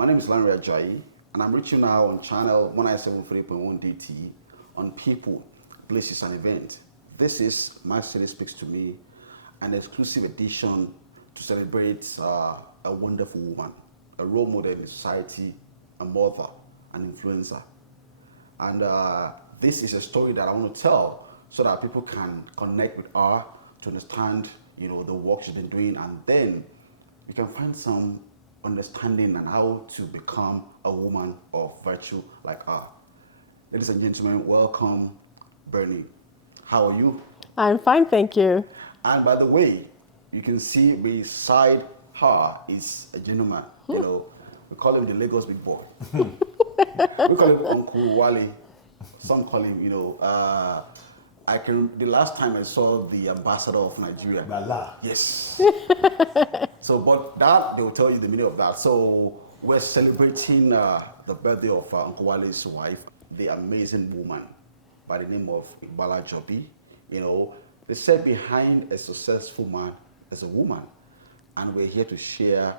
My name is Lanre Ajayi, and I'm reaching now on channel 197.3.1 DT on people, places, and events. This is My City Speaks to Me, an exclusive edition to celebrate a wonderful woman, a role model in society, a mother, an influencer. And this is a story that I want to tell so that people can connect with her to understand, the work she's been doing, and then you can find some understanding on how to become a woman of virtue like her. Ladies and gentlemen, welcome, Bernie. How are you? I'm fine, thank you. And by the way, you can see beside her is a gentleman. We call him the Lagos Big Boy. We call him Uncle Wale. Some call him, the last time I saw the ambassador of Nigeria. Bala. Yes. But that, they will tell you the meaning of that. So we're celebrating the birthday of Uncle Wale's wife, the amazing woman by the name of Gbalajobi. They said behind a successful man is a woman. And we're here to share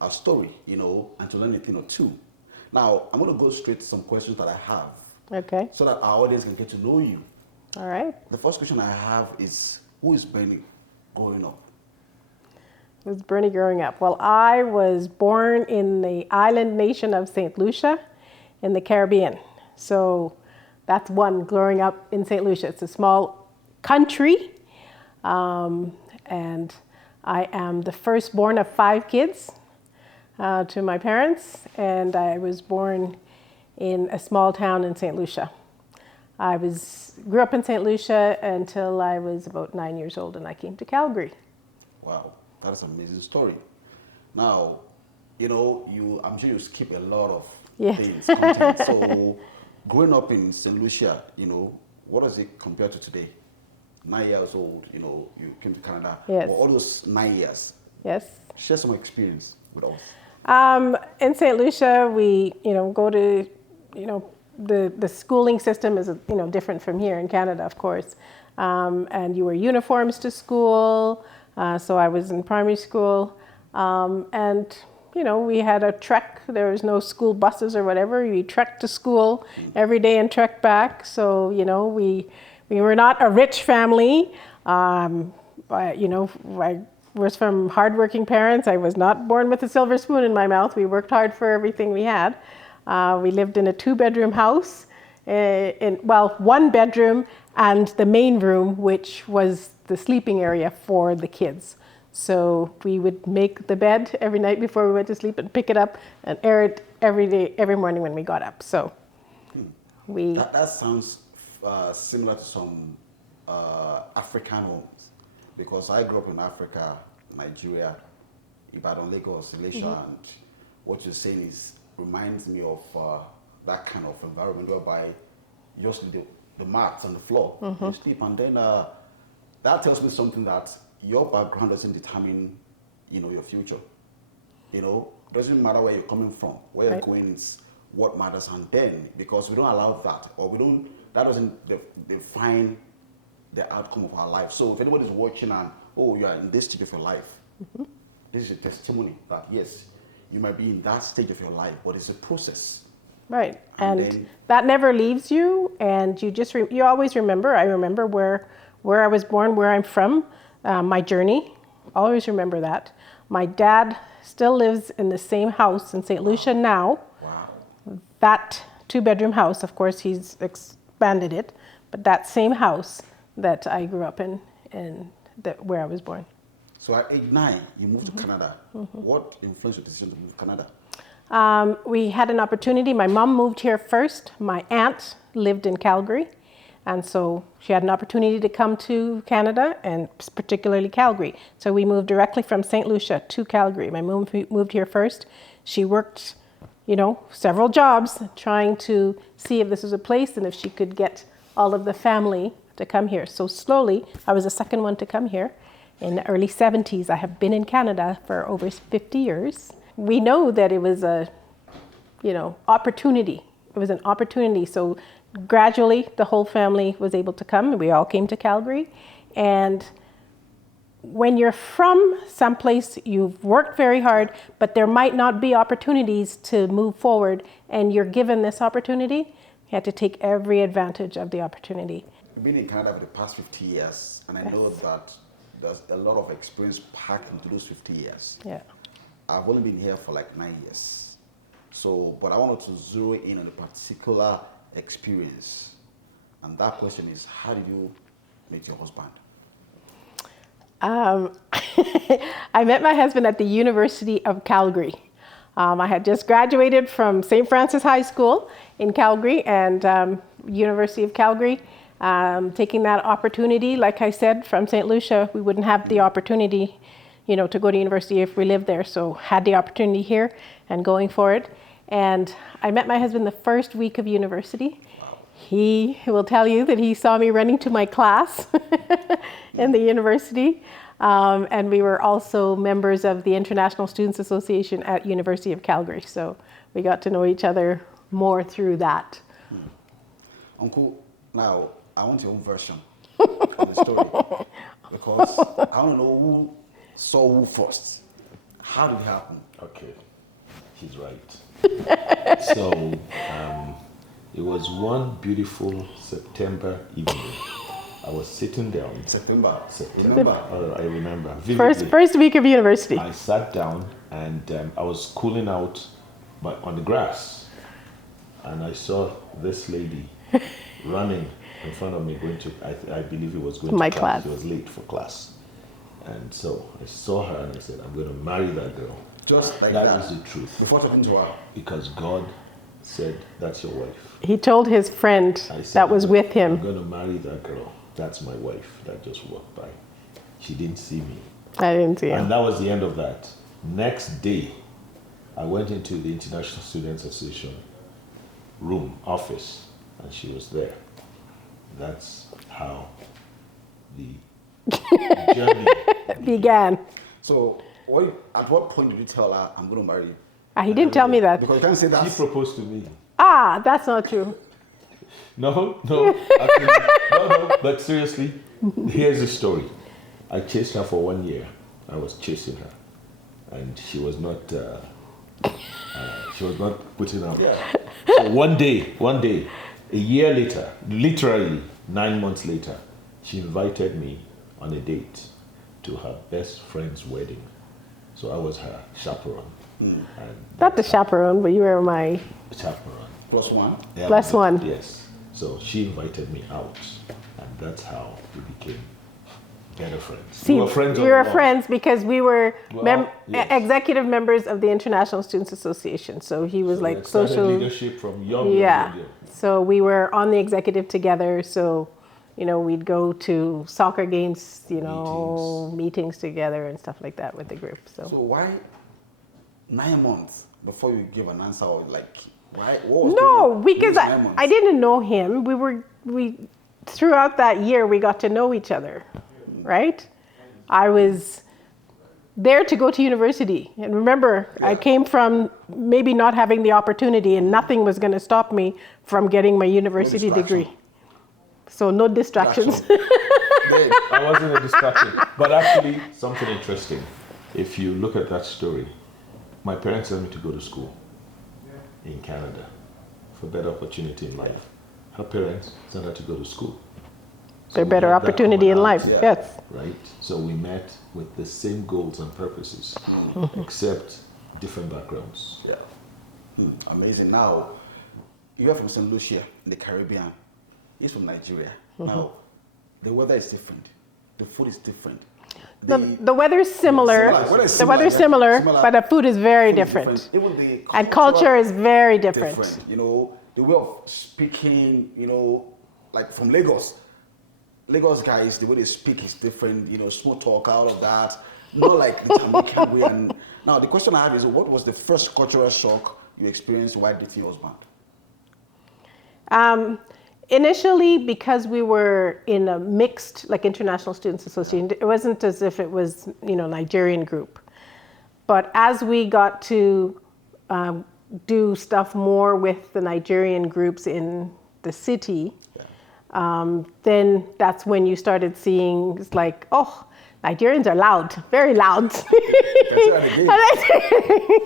our story, and to learn a thing or two. Now, I'm going to go straight to some questions that I have. Okay. So that our audience can get to know you. All right. The first question I have is, who is Bernie growing up? Who's Bernie growing up? Well, I was born in the island nation of St. Lucia in the Caribbean. So that's one, growing up in St. Lucia. It's a small country. And I am the firstborn of 5 kids to my parents. And I was born in a small town in St. Lucia. I grew up in St. Lucia until I was about 9 years old, and I came to Calgary. Wow, that is an amazing story. Now, I'm sure you skip a lot of things, content. So, growing up in St. Lucia, what does it compare to today? 9 years old, you came to Canada. Yes. For all those 9 years. Yes. Share some experience with us. In St. Lucia, we, go to, the schooling system is, different from here in Canada, of course. And you wear uniforms to school. So I was in primary school. And, we had a trek. There was no school buses or whatever. We trekked to school every day and trekked back. So, we were not a rich family. I was from hardworking parents. I was not born with a silver spoon in my mouth. We worked hard for everything we had. We lived in a 2-bedroom house, one bedroom and the main room, which was the sleeping area for the kids. So we would make the bed every night before we went to sleep and pick it up and air it every morning when we got up. So That sounds similar to some African homes, because I grew up in Africa, Nigeria, Ibadan, Lagos, Elisha, and what you're saying reminds me of that kind of environment whereby you just leave the mats on the floor, you sleep, and then that tells me something, that your background doesn't determine, your future. Doesn't matter where you're coming from, where you're going is what matters, and then because we don't allow that, or that doesn't define the outcome of our life. So if anybody's watching and, you are in this stage of your life, this is a testimony that yes, you might be in that stage of your life, but it's a process. Right, and that never leaves you, and you just you always remember. I remember where I was born, where I'm from, my journey. Always remember that. My dad still lives in the same house in St. Lucia now. Wow. That 2-bedroom house, of course, he's expanded it, but that same house that I grew up in where I was born. So at age 9, you moved to Canada. What influenced your decision to move to Canada? We had an opportunity. My mom moved here first. My aunt lived in Calgary. And so she had an opportunity to come to Canada, and particularly Calgary. So we moved directly from St. Lucia to Calgary. My mom moved here first. She worked, several jobs trying to see if this was a place and if she could get all of the family to come here. So slowly, I was the second one to come here. In the early 70s, I have been in Canada for over 50 years. We know that it was opportunity. It was an opportunity. So gradually, the whole family was able to come. We all came to Calgary. And when you're from someplace, you've worked very hard, but there might not be opportunities to move forward, and you're given this opportunity, you have to take every advantage of the opportunity. I've been in Canada for the past 50 years, and I know that there's a lot of experience packed into those 50 years. Yeah. I've only been here for like 9 years. So, but I wanted to zero in on a particular experience. And that question is, how did you meet your husband? I met my husband at the University of Calgary. I had just graduated from St. Francis High School in Calgary and University of Calgary. Taking that opportunity, like I said, from St. Lucia, we wouldn't have the opportunity, to go to university if we lived there. So had the opportunity here and going for it. And I met my husband the first week of university. He will tell you that he saw me running to my class in the university. And we were also members of the International Students Association at University of Calgary. So we got to know each other more through that. Uncle, now I want your own version of the story. Because I want to know who saw who first. How did it happen? Okay, he's right. So it was one beautiful September evening. I was sitting down. September. I remember vividly. First week of university. I sat down and I was cooling out on the grass, and I saw this lady running in front of me going to, I believe it was going my to class. She was late for class. And so I saw her and I said, I'm going to marry that girl. Just like that. That is the truth. Before talking to her. Because God said, that's your wife. He told his friend that was with him. I'm going to marry that girl. That's my wife that just walked by. She didn't see me. I didn't see him. And that was the end of that. Next day, I went into the International Students Association office, and she was there. That's how the journey began. So, at what point did you tell her, I'm going to marry you? He didn't tell me that. Because you can't say that. She proposed to me. That's not true. No, actually, no. But seriously, here's the story. I chased her for 1 year. I was chasing her, and she was not putting up. Yeah. So one day, a year later, literally 9 months later, she invited me on a date to her best friend's wedding. So I was her chaperone. And Not the chaperone, but you were my chaperone. Plus one. Yeah, Plus one. Yes. So she invited me out, and that's how we became better friends. See, we were friends. we were friends because we were Yes. executive members of the International Students Association. So he was like social leadership from young. Yeah. So we were on the executive together. So, we'd go to soccer games, meetings together and stuff like that with the group. So why 9 months before you give an answer, or like why? What was No, because those 9 months? I didn't know him. We throughout that year we got to know each other, right? I was there to go to university, and remember, I came from maybe not having the opportunity, and nothing was going to stop me from getting my university degree. So no distractions. I wasn't a distraction. But actually, something interesting. If you look at that story, my parents sent me to go to school in Canada for better opportunity in life. Her parents sent her to go to school. For better opportunity in life, yes. Right? So we met with the same goals and purposes, except different backgrounds. Yeah. Amazing. Now, you are from St. Lucia in the Caribbean. He's from Nigeria. Now, the weather is different. The food is different. The weather's similar. The weather's similar, but the food is very different. Even the And culture is very different. The way of speaking, like from Lagos. Lagos guys, the way they speak is different, small talk, all of that. Not like the Jamaican way. And now the question I have is, what was the first cultural shock you experienced while dating your husband? Initially, because we were in a mixed, like International Students Association, it wasn't as if it was, Nigerian group. But as we got to do stuff more with the Nigerian groups in the city, then that's when you started seeing, it's like, oh, Nigerians are loud, very loud. That's what they did.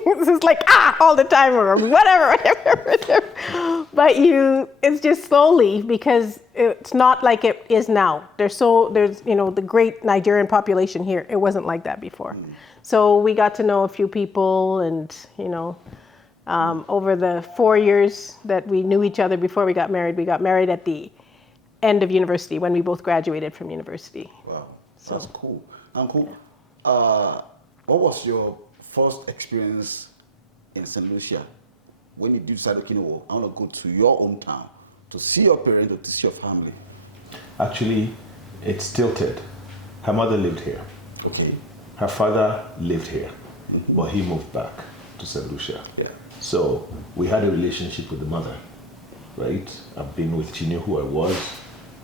It's just like, all the time or whatever. But it's just slowly, because it's not like it is now. There's the great Nigerian population here. It wasn't like that before. So we got to know a few people, and, over the 4 years that we knew each other before we got married at the end of university, when we both graduated from university. Wow, that's cool. Uncle, what was your first experience in St. Lucia? When did you decide, okay, no, I want to go to your hometown to see your parents or to see your family? Actually, it's tilted. Her mother lived here. Okay. Her father lived here, but he moved back to St. Lucia. Yeah. So we had a relationship with the mother, right? She knew who I was,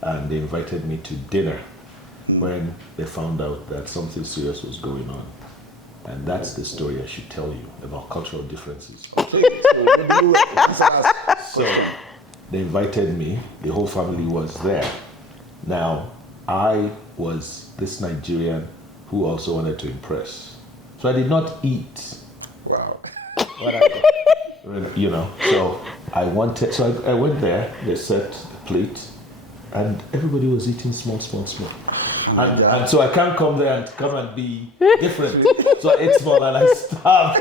and they invited me to dinner when they found out that something serious was going on. And that's the story I should tell you about cultural differences. Okay. So they invited me, the whole family was there. Now, I was this Nigerian who also wanted to impress. So I did not eat. Wow. So I went there, they set the plate, and everybody was eating small. And so I can't come there and come and be different. So I ate small and I starved.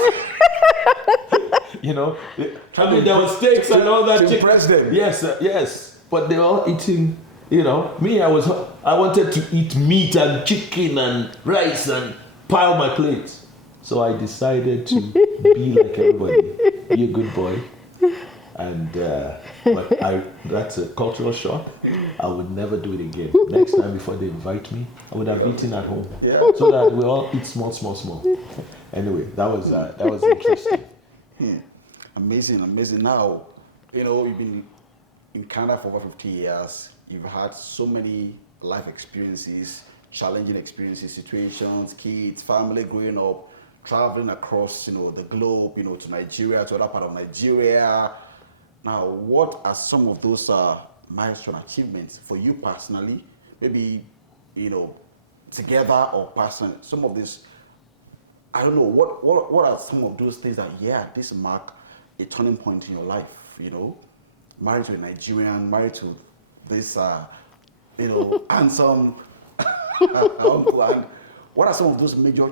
I mean, there was steaks and all that. To impress them. Yes. But they were all eating, me, I wanted to eat meat and chicken and rice and pile my plate. So I decided to be like everybody, be a good boy. And that's a cultural shock. I would never do it again. Next time before they invite me, I would have eaten at home. Yeah. So that we all eat small. Anyway, that was interesting. Amazing. Now, you've been in Canada for over 50 years. You've had so many life experiences, challenging experiences, situations, kids, family growing up, traveling across, the globe, to Nigeria, to other part of Nigeria. Now, what are some of those milestone achievements for you personally? Maybe, together or personally. Some of this, I don't know, what are some of those things that, this mark a turning point in your life, Married to a Nigerian, married to this, handsome uncle. And what are some of those major,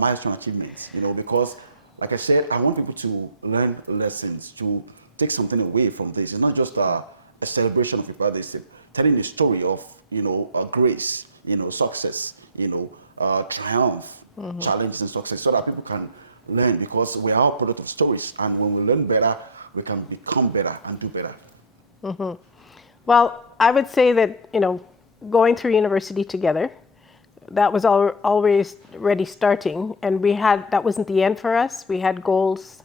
milestone achievements, because, like I said, I want people to learn lessons, to take something away from this. It's not just a celebration of people. They say, telling the story of, grace, success, triumph, challenges and success, so that people can learn, because we are all product of stories. And when we learn better, we can become better and do better. Well, I would say that, going through university together, that was always already starting. And that wasn't the end for us. We had goals,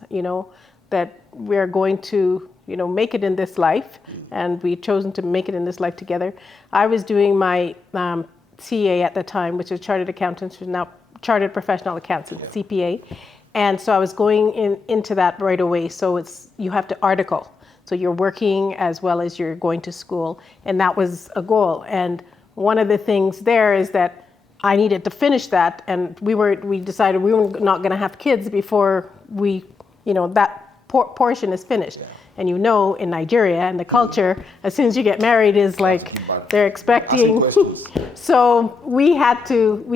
that we're going to, make it in this life, and we've chosen to make it in this life together. I was doing my CA at the time, which is Chartered Accountants, which is now Chartered Professional Accountant, CPA. And so I was going into that right away. So you have to article. So you're working as well as you're going to school, and that was a goal. And one of the things there is that I needed to finish that, and we decided we were not going to have kids before that portion is finished. Yeah. And in Nigeria and the culture, as soon as you get married is like they're expecting. So we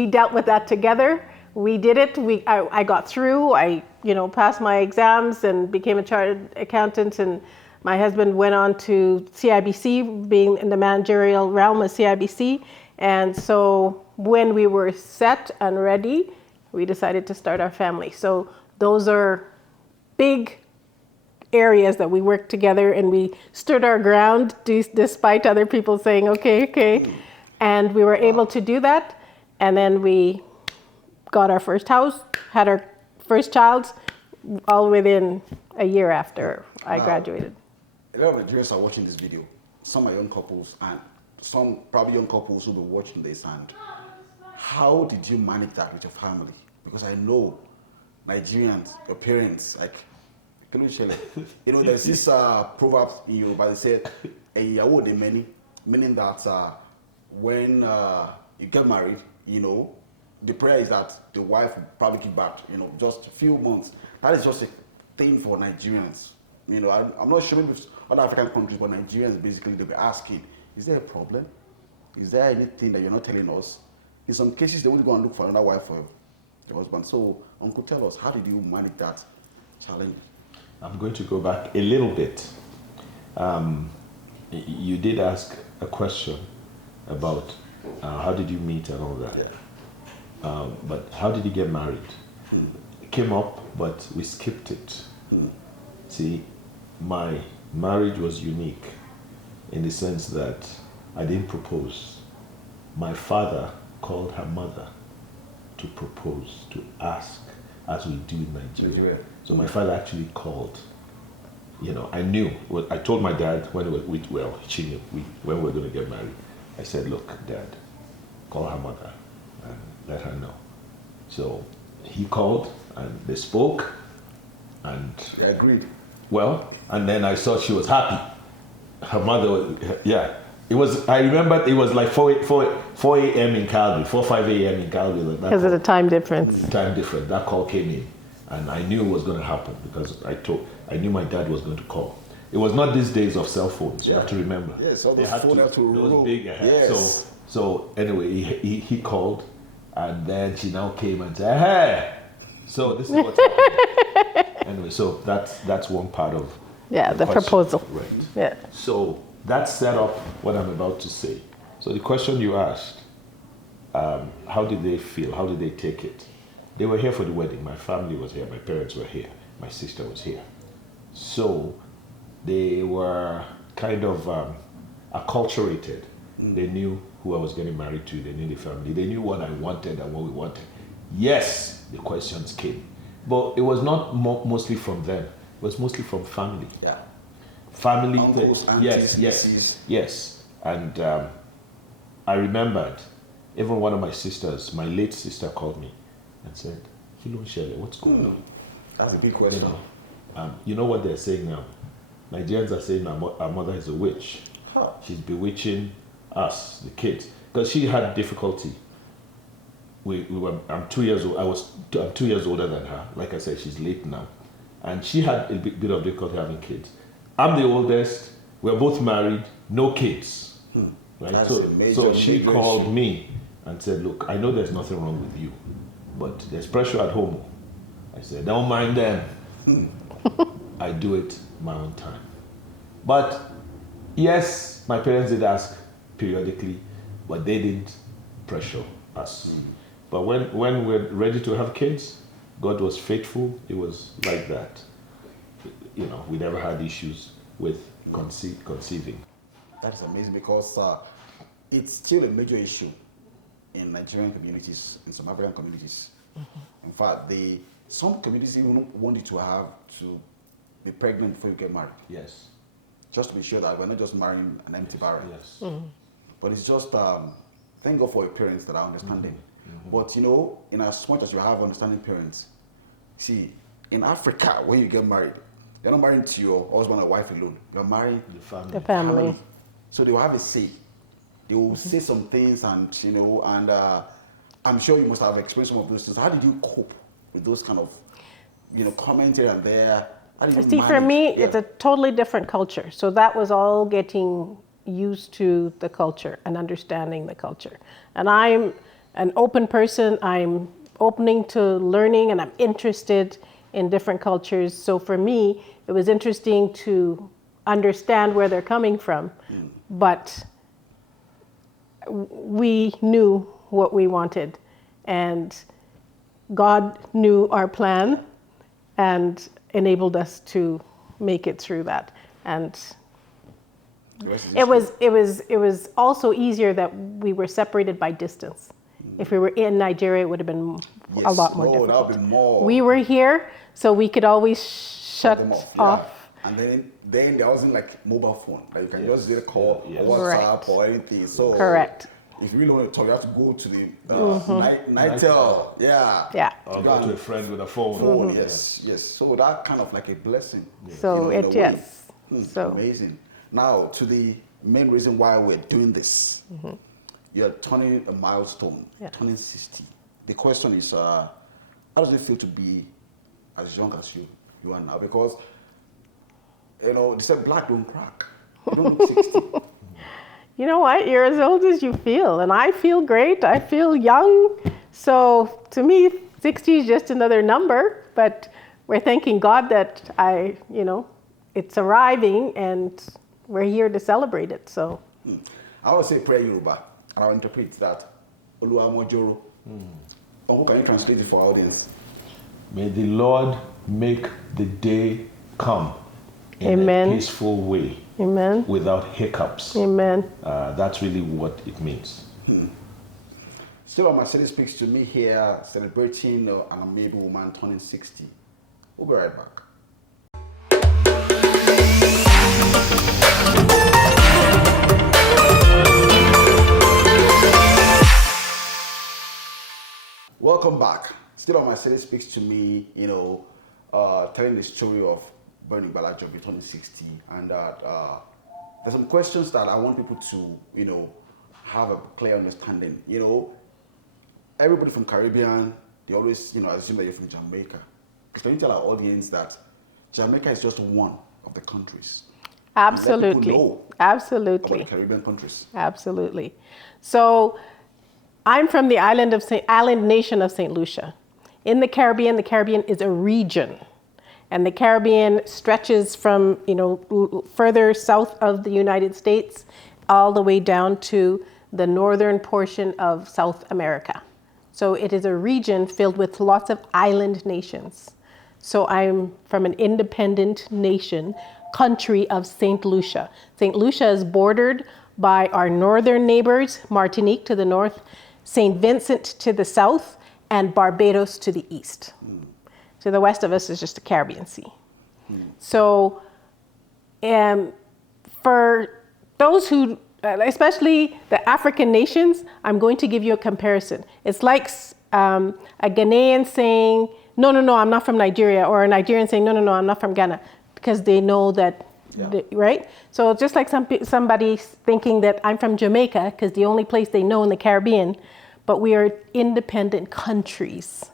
dealt with that together. We did it. I got through. I passed my exams and became a chartered accountant. And my husband went on to CIBC, being in the managerial realm of CIBC. And so when we were set and ready, we decided to start our family. So those are big areas that we worked together, and we stood our ground despite other people saying, okay. And we were able to do that. And then we got our first house, had our first child, all within a year after I graduated. A lot of Nigerians are watching this video. Some are young couples, and some probably young couples will be watching this. And how did you manage that with your family? Because I know Nigerians, your parents, there's this proverb in Yoruba, they say, meaning that when you get married, the prayer is that the wife will probably give back, just a few months. That is just a thing for Nigerians. I'm not sure maybe other African countries, but Nigerians basically, they'll be asking, is there a problem? Is there anything that you're not telling us? In some cases, they will go and look for another wife for the husband. So, Uncle, tell us, how did you manage that challenge? I'm going to go back a little bit. You did ask a question about how did you meet and all that. Yeah. But how did you get married? It came up, but we skipped it. See, my marriage was unique in the sense that I didn't propose. My father called her mother to propose, to ask, as we do in Nigeria. So my father actually called. I knew. I told my dad when she knew when we were going to get married. I said, look, Dad, call her mother and let her know. So he called and they spoke and... They agreed. Well, and then I saw she was happy. Her mother, yeah. I remember it was like 4 a.m. in Calgary, 5 a.m. in Calgary. Because of the time difference. Time difference. That call came in. And I knew it was going to happen because I knew my dad was going to call. It was not these days of cell phones, you have to remember. Yes, all those phones have to those big ahead. Yes. So anyway, he called and then she now came and said, hey! So this is what's happening. Anyway, so that's one part of the proposal. Right. Yeah. So that set up what I'm about to say. So the question you asked, how did they feel? How did they take it? They were here for the wedding. My family was here. My parents were here. My sister was here. So they were kind of acculturated. They knew who I was getting married to. They knew the family. They knew what I wanted and what we wanted. Yes, the questions came. But it was not mostly from them. It was mostly from family. Yeah. Family. Uncles, aunties, nieces. Yes. And I remembered, even one of my sisters, my late sister called me and said, Kilo Shele, what's going on? That's a big question. You know what they're saying now? Nigerians are saying our mother is a witch. Huh. She's bewitching us, the kids. Because she had difficulty. I'm 2 years old. I'm 2 years older than her. Like I said, she's late now. And she had a bit of difficulty having kids. I'm the oldest. We're both married. No kids. Right? That's So she called issue. me and said, look, I know there's nothing wrong with you, but there's pressure at home. I said, don't mind them. I do it my own time. But yes, my parents did ask periodically, but they didn't pressure us. But when we're ready to have kids, God was faithful. It was like that. We never had issues with conceiving. That's amazing because it's still a major issue in Nigerian communities, in some African communities. In fact, some communities even want you to be pregnant before you get married. Yes. Just to be sure that we're not just marrying an empty barrel. Yes. But it's just, thank God for your parents that are understanding. But in as much as you have understanding parents, see, in Africa, when you get married, you're not married to your husband or wife alone. You're married The family. So they will have a say. They will say some things and, I'm sure you must have experienced some of those things. How did you cope with those kind of, comments here and there? How did you See, for manage? me, Yeah. it's a totally different culture. So that was all getting used to the culture and understanding the culture. And I'm an open person. I'm opening to learning and I'm interested in different cultures. So for me, it was interesting to understand where they're coming from. But we knew what we wanted. And God knew our plan and enabled us to make it through that. And it was also easier that we were separated by distance. If we were in Nigeria, it would have been a lot more difficult. That would be more. We were here, so we could always shut them off. Yeah. And then there wasn't like mobile phone. Like you can just get a call, or WhatsApp or anything. So Correct. If you really want to talk, you have to go to the Nitel. Yeah. Or go to a friend with a phone. Yes. So that kind of like a blessing. So in a way. So Amazing. Now to the main reason why we're doing this. You're turning a milestone, turning 60 the question is, how does it feel to be as young as you are now? Because, you know, they said black don't crack. You don't look 60. You know what? You're as old as you feel, and I feel great. I feel young. So to me, 60 is just another number, but we're thanking God that it's arriving and we're here to celebrate it. So I always say prayer Yoruba, and I'll interpret that. Oluwa mojoro. Or can you translate it for our audience? May the Lord make the day come in Amen. a peaceful way. Amen. Without hiccups. Amen. That's really what it means. Still, my city speaks to me here, celebrating an amiable woman turning 60. We'll be right back. Welcome back. Still on my city speaks to me, telling the story of Bernie Gbalajobi turning 60, and that there's some questions that I want people to, have a clear understanding. Everybody from Caribbean, they always, assume that you're from Jamaica. Can you tell our audience that Jamaica is just one of the countries? Absolutely. Let people know Absolutely. about the Caribbean countries. Absolutely. So I'm from the island nation of St. Lucia. In the Caribbean is a region. And the Caribbean stretches from, further south of the United States all the way down to the northern portion of South America. So it is a region filled with lots of island nations. So I'm from an independent country of St. Lucia. St. Lucia is bordered by our northern neighbors, Martinique to the north, St. Vincent to the south, and Barbados to the east. To the west of us is just the Caribbean Sea. So for those who, especially the African nations, I'm going to give you a comparison. It's like a Ghanaian saying, no, I'm not from Nigeria, or a Nigerian saying, no, I'm not from Ghana, because they know that, right? So just like somebody thinking that I'm from Jamaica, because the only place they know in the Caribbean, but we are independent countries.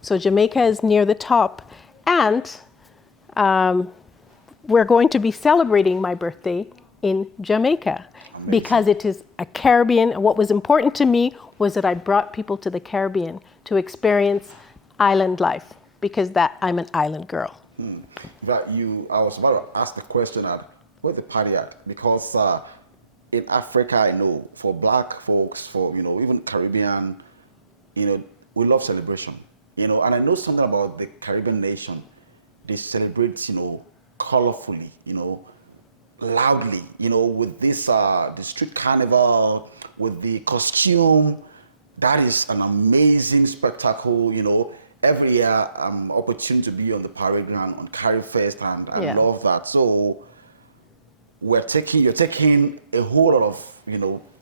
So Jamaica is near the top, and we're going to be celebrating my birthday in Jamaica. Amazing. Because it is a Caribbean. And what was important to me was that I brought people to the Caribbean to experience island life, because I'm an island girl. But I was about to ask the question at where's the party at? Because in Africa, I know for black folks, for even Caribbean, we love celebration. And I know something about the Caribbean nation. They celebrate, colorfully, loudly, with this, the street carnival, with the costume. That is an amazing spectacle, Every year, I'm opportune to be on the parade ground on Carry Fest, and I love that. So you're taking a whole lot of,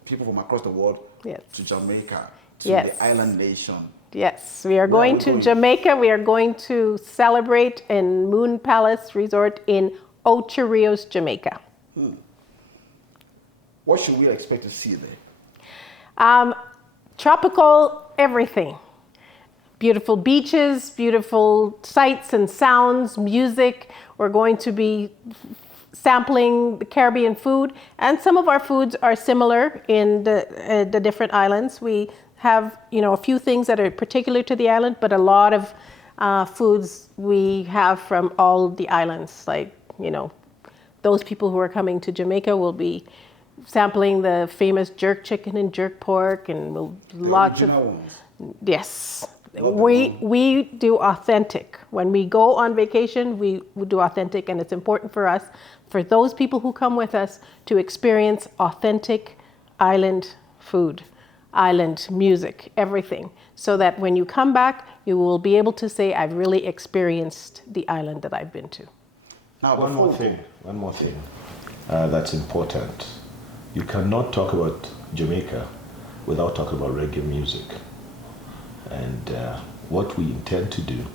people from across the world to Jamaica, to the island nation. Yes, we are going to Jamaica. We are going to celebrate in Moon Palace Resort in Ocho Rios, Jamaica. What should we expect to see there? Tropical everything. Beautiful beaches, beautiful sights and sounds, music. We're going to be sampling the Caribbean food, and some of our foods are similar in the different islands. We have, a few things that are particular to the island, but a lot of foods we have from all the islands. Like, those people who are coming to Jamaica will be sampling the famous jerk chicken and jerk pork, and lots of ones. Yes. We do authentic. When we go on vacation, we do authentic, and it's important for us, for those people who come with us, to experience authentic island food, island music, everything, so that when you come back, you will be able to say, I've really experienced the island that I've been to. Now, one more thing that's important. You cannot talk about Jamaica without talking about reggae music. And what we intend to do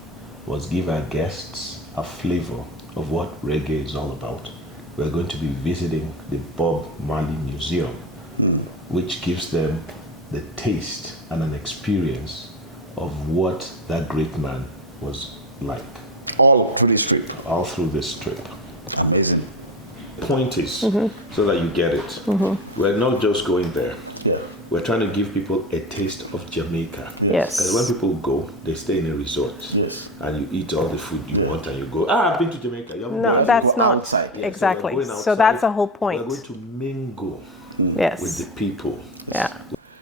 was give our guests a flavor of what reggae is all about. We're going to be visiting the Bob Marley Museum, which gives them the taste and an experience of what that great man was like All through this trip. all through this trip. Amazing. Point is, so that you get it, we're not just going there. Yeah. We're trying to give people a taste of Jamaica. Yes. Because when people go, they stay in a resort. Yes. And you eat all the food you want and you go, I've been to Jamaica. You haven't No, been?" that's go not outside, yes. exactly. We're going So that's the whole We're point. going to mingle with Yes. the people. Yeah.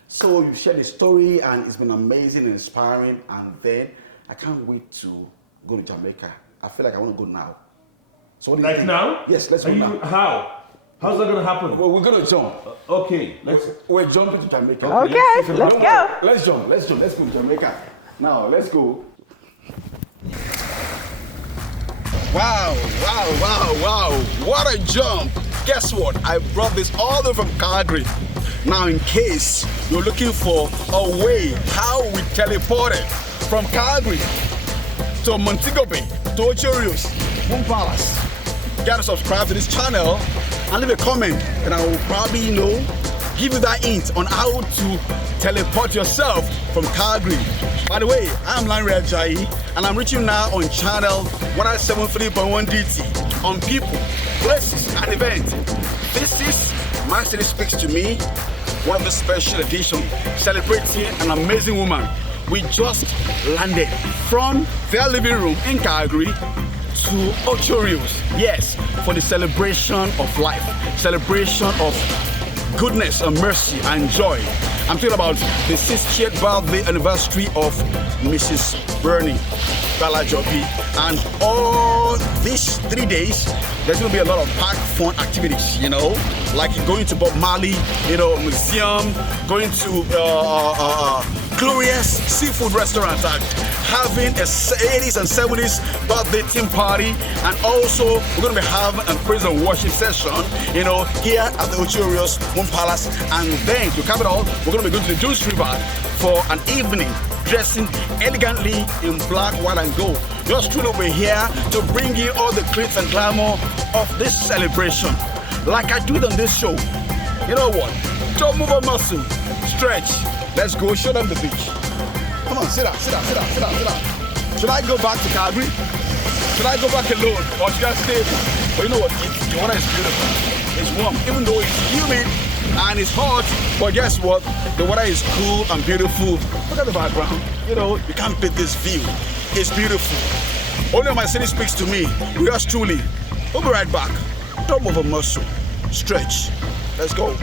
So you shared the story and it's been amazing and inspiring, and then I can't wait to go to Jamaica. I feel like I want to go now. So what do you Like think? now? Yes, let's go now. How? How's that going to happen? Well, we're going to jump. Okay, let's. We're jumping to Jamaica. Okay, Let's let's go. Let's jump. Let's go to Jamaica. Now, let's go. Wow, wow, wow, wow. What a jump. Guess what? I brought this all the way from Calgary. Now, in case you're looking for a way how we teleported from Calgary to Montego Bay, to Ocho Rios, Moon Palace, gotta subscribe to this channel and leave a comment, and I will probably, give you that hint on how to teleport yourself from Calgary. By the way, I'm Lanre Ajayi, and I'm reaching now on channel 173.1 DT on people, places, and events. This is My City Speaks to Me, one of the special edition celebrating an amazing woman. We just landed from their living room in Calgary to Ocho Rios, yes, for the celebration of life, celebration of goodness and mercy and joy. I'm talking about the 60th birthday anniversary of Mrs. Bernie Gbalajobi, and all these 3 days, there's going to be a lot of packed fun activities, like going to Bob Marley, museum, going to glorious seafood restaurant, having a 80s and 70s birthday theme party, and also we're going to be having a praise and worship session, here at the Ocho Rios Moon Palace. And then to cap it all, we're going to be going to the Juice River for an evening, dressing elegantly in black, white, and gold. Yours truly will be here to bring you all the glitz and glamour of this celebration. Like I do it on this show. You know what? Don't move a muscle. Stretch. Let's go. Show them the beach. Come on, sit down. Should I go back to Calgary? Should I go back alone, or should I stay? But you know what? The water is beautiful. It's warm, even though it's humid and it's hot. But guess what? The water is cool and beautiful. Look at the background. You can't beat this view. It's beautiful. Only My City Speaks to Me. Yours truly. We'll be right back. Don't move a muscle. Stretch. Let's go.